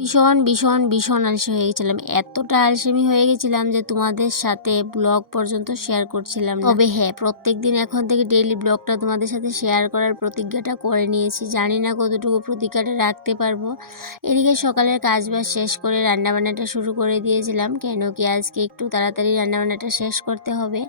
ভীষণ ভীষণ ভীষণ আলসে হয়ে গেছিলাম, এতটা আলসেমি হয়ে গেছিলাম যে তোমাদের সাথে ব্লগ পর্যন্ত শেয়ার করছিলাম না। তবে হ্যাঁ, প্রত্যেক দিন এখন থেকে ডেইলি ব্লগটা তোমাদের সাথে শেয়ার করার প্রতিজ্ঞাটা করে নিয়েছি। জানি না কতটুকু প্রতিজ্ঞাটা রাখতে পারবো। এদিকে সকালের কাজবাজ শেষ করে রান্নাবান্নাটা শুরু করে দিয়েছিলাম, কেন কি আজকে একটু তাড়াতাড়ি রান্নাবান্নাটা শেষ করতে হবে।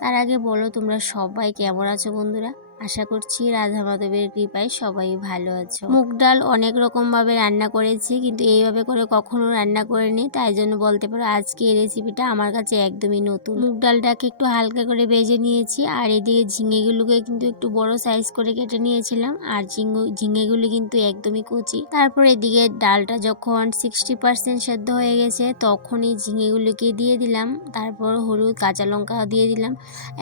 তার আগে বলো তোমরা সবাই কেমন আছো বন্ধুরা? আশা করছি রাধা মাধবের কৃপায় সবাই ভালো আছো। মুগ ডাল অনেক রকমভাবে রান্না করেছি, কিন্তু এইভাবে করে কখনো রান্না করিনি, তাই জন্য বলতে পারো আজকে এই রেসিপিটা আমার কাছে একদমই নতুন। মুগ ডালটাকে একটু হালকা করে ভেজে নিয়েছি, আর এদিকে ঝিঙেগুলোকে কিন্তু একটু বড় সাইজ করে কেটে নিয়েছিলাম, আর ঝিঙেগুলো কিন্তু একদমই কচি। তারপর এদিকে ডালটা যখন 60% সেদ্ধ হয়ে গেছে তখনই ঝিঙেগুলোকে দিয়ে দিলাম, তারপর হলুদ কাঁচা লঙ্কা দিয়ে দিলাম।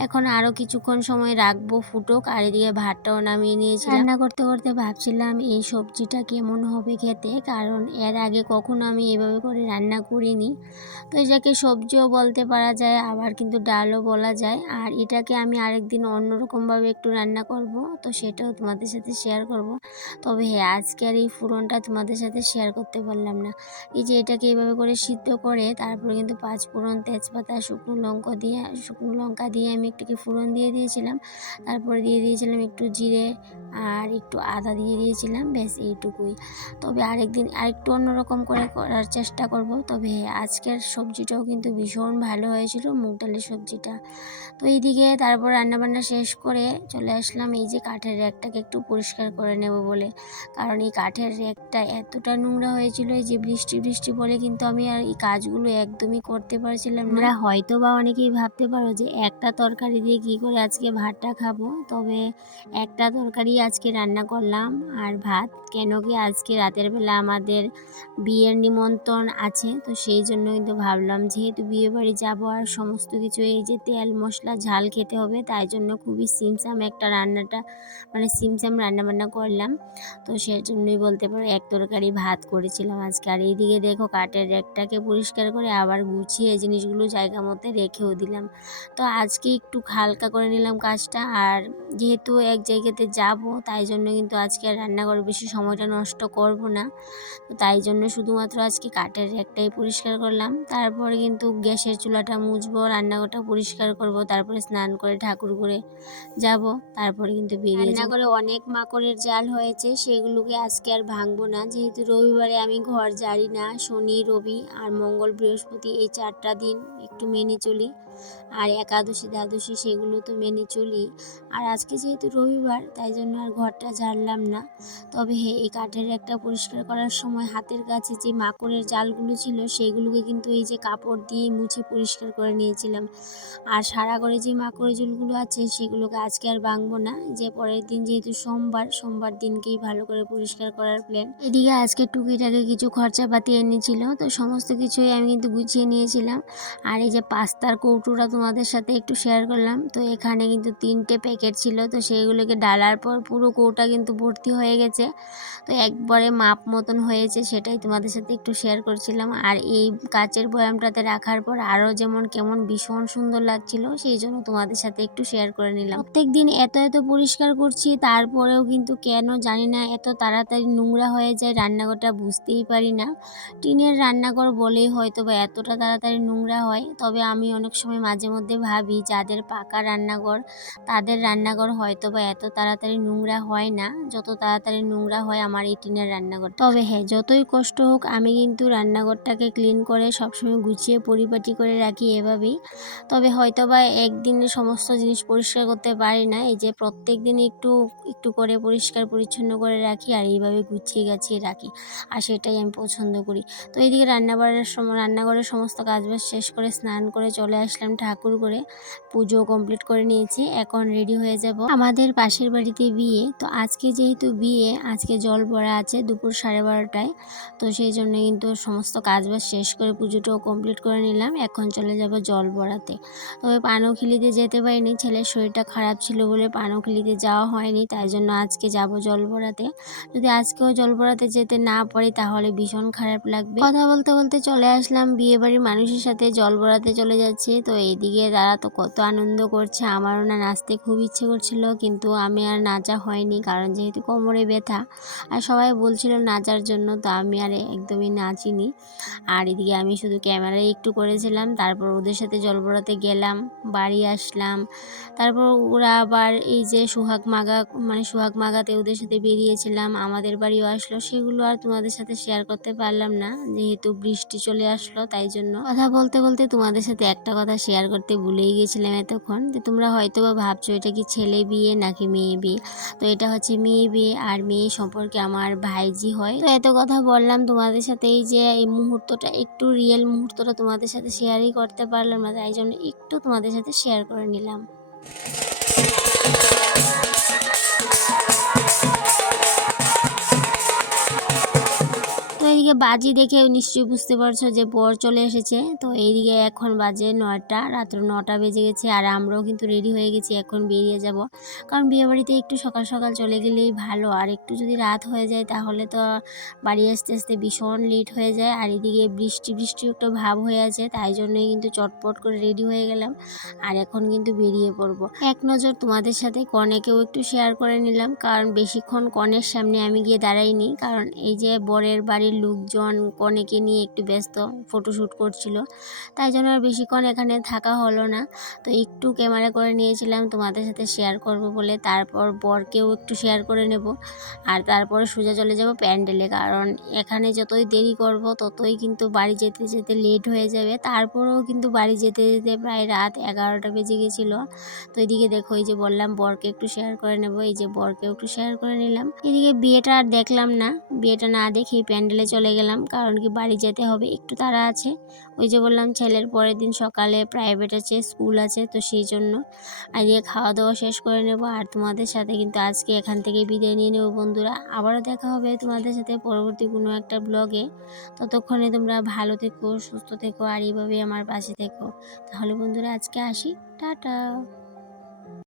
এখন আরও কিছুক্ষণ সময় রাখবো ফুটুক। আর এদিকে ভাতটাও নামিয়ে নিয়েছিলাম। রান্না করতে করতে ভাবছিলাম এই সবজিটা কেমন হবে খেতে, কারণ এর আগে কখনো আমি এভাবে করে রান্না করিনি। তো এটাকে সবজিও বলতে পারা যায়, আবার কিন্তু ডালও বলা যায়। আর এটাকে আমি আরেকদিন অন্যরকমভাবে একটু রান্না করব, তো সেটাও তোমাদের সাথে শেয়ার করব। তবে হ্যাঁ, আজকে আর এই ফোড়নটা তোমাদের সাথে শেয়ার করতে পারলাম না। এই যে এটাকে এইভাবে করে সিদ্ধ করে তারপরে কিন্তু পাঁচ ফোড়ন, তেজপাতা, শুকনো লঙ্কা দিয়ে আমি একটু ফোড়ন দিয়ে দিয়েছিলাম। তারপরে দিয়ে দিয়েছিলাম একটু জিরে আর একটু আদা দিয়ে দিয়েছিলাম, ব্যাস এইটুকুই। তবে আরেকদিন আরেকটু অন্যরকম করে করার চেষ্টা করব। তবে আজকের সবজিটাও কিন্তু ভীষণ ভালো হয়েছিল, মুগ ডালের সবজিটা। তো এইদিকে তারপর রান্নাবান্না শেষ করে চলে আসলাম এই যে কাঠের র্যাকটাকে একটু পরিষ্কার করে নেব বলে, কারণ এই কাঠের র্যাকটা এতটা নোংরা হয়েছিল যে বৃষ্টি বৃষ্টি বলে কিন্তু আমি আর এই কাজগুলো একদমই করতে পারছিলাম না। হয়তো বা অনেকেই ভাবতে পারো যে একটা তরকারি দিয়ে কি করে আজকে ভাতটা খাবো, তবে একটা তরকারি আজকে রান্না করলাম আর ভাত, কেন কি আজকে রাতের বেলা আমাদের বিয়ের নিমন্ত্রণ আছে। তো সেই জন্য কিন্তু ভাবলাম যেহেতু বিয়ে বাড়ি যাবো আর সমস্ত কিছু এই যে তেল মশলা ঝাল খেতে হবে, তাই জন্য খুবই সিমসাম একটা সিমসাম রান্নাবান্না করলাম। তো সেই জন্যই বলতে পারো এক তরকারি ভাত করেছিলাম আজকে। আর এইদিকে দেখো কাঠের র্যাকটাকে পরিষ্কার করে আবার গুছিয়ে এই জিনিসগুলো জায়গা মতো রেখেও দিলাম। তো আজকে একটু হালকা করে নিলাম কাজটা, আর যেহেতু এক জায়গাতে যাব তাই জন্য কিন্তু আজকে আর রান্নাঘরে বেশি সময়টা নষ্ট করব না। তো তাই জন্য শুধুমাত্র আজকে কাঠের র্যাকটাই পরিষ্কার করলাম। তারপরে কিন্তু গ্যাসের চুলাটা মুছবো, রান্নাঘরটা পরিষ্কার করব, তারপরে স্নান করে ঠাকুর করে যাব, তারপরে কিন্তু বেরিয়ে যাব। রান্নাঘরে অনেক মাকড়ের জাল হয়েছে, সেগুলোকে আজকে আর ভাঙবো না, যেহেতু রবিবারে আমি ঘর ঝাড়ি না। শনি, রবি আর মঙ্গল, বৃহস্পতি এই 4টা দিন একটু মেনে চলি, আর একাদশী দ্বাদশী সেগুলো তো মেনে চলি। আর আজকে যেহেতু রবিবার তাই জন্য আর ঘরটা ঝাড়লাম না। তবে হ্যাঁ, এই কাঠের একটা পরিষ্কার করার সময় হাতের কাছে যে মাকড়ের জালগুলো ছিল সেগুলোকে কিন্তু এই যে কাপড় দিয়ে মুছে পরিষ্কার করে নিয়েছিলাম। আর সারা ঘরে যে মাকড়ের জালগুলো আছে সেগুলোকে আজকে আর ভাঙবো না, যে পরের দিন যেহেতু সোমবার দিনকেই ভালো করে পরিষ্কার করার প্ল্যান। এদিকে আজকে টুকিটাকে কিছু খরচাপাতি এনেছিল, তো সমস্ত কিছুই আমি কিন্তু গুছিয়ে নিয়েছিলাম। আর এই যে পাস্তার কৌটোটা তোমাদের সাথে একটু শেয়ার করলাম, তো এখানে কিন্তু 3টে প্যাকেট ছিল, তো সেইগুলোকে ডালার পর পুরো কৌটা কিন্তু ভর্তি হয়ে গেছে। তো একবারে মাপ মতন হয়েছে, সেটাই তোমাদের সাথে একটু শেয়ার করছিলাম। আর এই কাচের বয়ামটাতে রাখার পর আরও যেমন কেমন ভীষণ সুন্দর লাগছিল, সেই জন্য তোমাদের সাথে একটু শেয়ার করে নিলাম। প্রত্যেক দিন এত পরিষ্কার করছি, তারপরেও কিন্তু কেন জানি না এত তাড়াতাড়ি নোংরা হয়ে যায় রান্নাঘরটা, বুঝতেই পারি না। টিনের রান্নাঘর বলেই হয়তো বা এতটা তাড়াতাড়ি নোংরা হয়। তবে আমি অনেক সময় মাঝে মধ্যে ভাবি যাদের পাকা রান্নাঘর তাদের রান্নাঘর হয়তো বা এত তাড়াতাড়ি নোংরা হয় না, যত তাড়াতাড়ি নোংরা হয় আমার এই টিনের রান্নাঘর। তবে হ্যাঁ, যতই কষ্ট হোক আমি কিন্তু রান্নাঘরটাকে ক্লিন করে সবসময় গুছিয়ে পরিপাটি করে রাখি এভাবেই। তবে হয়তো বা একদিনে সমস্ত জিনিস পরিষ্কার করতে পারি না, এই যে প্রত্যেক দিন একটু একটু করে পরিষ্কার পরিচ্ছন্ন করে রাখি আর এইভাবে গুছিয়ে গাছিয়ে রাখি, আর সেটাই আমি পছন্দ করি। তো এইদিকে রান্নাঘরের সমস্ত কাজবাজ শেষ করে স্নান করে চলে আসলাম ঠাকুর করে, পুজো কমপ্লিট করে নিয়েছি। এখন রেডি হয়ে যাব আমাদের পাশের বাড়িতে বিয়ে। তো আজকে যেহেতু বিয়ে, আজকে জল ভরা আছে দুপুর 12:30টায়, তো সেই জন্য কিন্তু সমস্ত কাজবাজ শেষ করে পুজোটাও কমপ্লিট করে নিলাম। এখন চলে যাব জল ভরাতে। তবে পানৌখিলিতে যেতে পারিনি, ছেলের শরীরটা খারাপ ছিল বলে পানৌখিলিতে যাওয়া হয়নি, তাই জন্য আজকে যাব জল ভরাতে। যদি আজকেও জল ভরাতে যেতে না পারি তাহলে ভীষণ খারাপ লাগবে। কথা বলতে বলতে চলে আসলাম বিয়ে বাড়ির মানুষের সাথে জল ভরাতে চলে যাচ্ছে। তো এইদিকে তারা তো কত আনন্দ করছে, আমারও না নাচতে খুব ইচ্ছে করছিল, বলছিল, কিন্তু আমি আর নাচা হয়নি, কারণ যেহেতু কোমরে ব্যথা আর সবাই বলছিল নাচার জন্য, তো আমি আর একদমই নাচিনি। আর এদিকে আমি শুধু ক্যামেরায় একটু করেছিলাম, তারপর ওদের সাথে জল ভরাতে গেলাম, বাড়ি আসলাম। তারপর ওরা আবার এই যে সোহাগ মাগাতে ওদের সাথে বেরিয়েছিলাম, আমাদের বাড়িও আসলো, সেগুলো আর তোমাদের সাথে শেয়ার করতে পারলাম না, যেহেতু বৃষ্টি চলে আসলো। তাই জন্য কথা বলতে বলতে তোমাদের সাথে একটা কথা শেয়ার করতে ভুলেই গেছিলাম এতক্ষণ, যে তোমরা হয়তো বা ভাবছো এটা কি ছেলে বিয়ে নাকি মেয়ে বিয়ে। তো এটা হচ্ছে মেয়ে বিয়ে, আর মেয়ে সম্পর্কে আমার ভাইজি হয়। তো এত কথা বললাম তোমাদের সাথে, এই যে এই মুহূর্তটা, একটু রিয়েল মুহূর্তটা তোমাদের সাথে শেয়ারই করতে পারলাম না, তাই জন্য একটু তোমাদের সাথে শেয়ার করে নিলাম। তো এইদিকে বাজি দেখে নিশ্চয়ই বুঝতে পারছো যে বর চলে এসেছে। তো এইদিকে এখন বাজে 9টা, রাত্র 9টা বেজে গেছে, আর আমরাও কিন্তু রেডি হয়ে গেছি, এখন বেরিয়ে যাব। কারণ বিয়েবাড়িতে একটু সকাল সকাল চলে গেলেই ভালো, আর একটু যদি রাত হয়ে যায় তাহলে তো বাড়ি আসতে আসতে ভীষণ লেট হয়ে যায়। আর এদিকে বৃষ্টি বৃষ্টি একটা ভাব হয়ে আছে, তাই জন্যই কিন্তু চটপট করে রেডি হয়ে গেলাম, আর এখন কিন্তু বেরিয়ে পড়বো। এক নজর তোমাদের সাথে কনেকেও একটু শেয়ার করে নিলাম, কারণ বেশিক্ষণ কনের সামনে আমি গিয়ে দাঁড়াইনি, কারণ এই যে বরের বাড়ির লোকজন কনেকে নিয়ে একটু ব্যস্ত, ফটোশ্যুট করছিল, তাই জন্য আর বেশিক্ষণ এখানে থাকা হলো না। তো একটু ক্যামেরা করে নিয়েছিলাম তোমাদের সাথে শেয়ার করব বলে, তারপর বরকেও একটু শেয়ার করে নেব, আর তারপরে সোজা চলে যাব প্যান্ডেলে, কারণ এখানে যতই দেরি করব ততই কিন্তু বাড়ি যেতে যেতে লেট হয়ে যাবে। তারপরেও কিন্তু বাড়ি যেতে যেতে প্রায় রাত 11টা বেজে গেছিলো। তো এদিকে দেখো, এই যে বললাম বরকে একটু শেয়ার করে নেব, এই যে বরকেও একটু শেয়ার করে নিলাম। এদিকে বিয়েটা আর দেখলাম না, বিয়েটা না দেখেই প্যান্ডেলে চলে গেলাম, কারণ কি বাড়ি যেতে হবে, একটু তাড়া আছে। ওই যে বললাম ছেলের পরের দিন সকালে প্রাইভেট আছে, স্কুল আছে, তো সেই জন্য আজকে খাওয়া দাওয়া শেষ করে নেব। আর তোমাদের সাথে কিন্তু আজকে এখান থেকে বিদায় নিয়ে নেব বন্ধুরা, আবারও দেখা হবে তোমাদের সাথে পরবর্তী কোনো একটা ব্লগে। ততক্ষণে তোমরা ভালো থেকো, সুস্থ থেকো, আর এইভাবেই আমার পাশে থেকো। তাহলে বন্ধুরা আজকে আসি, টাটা।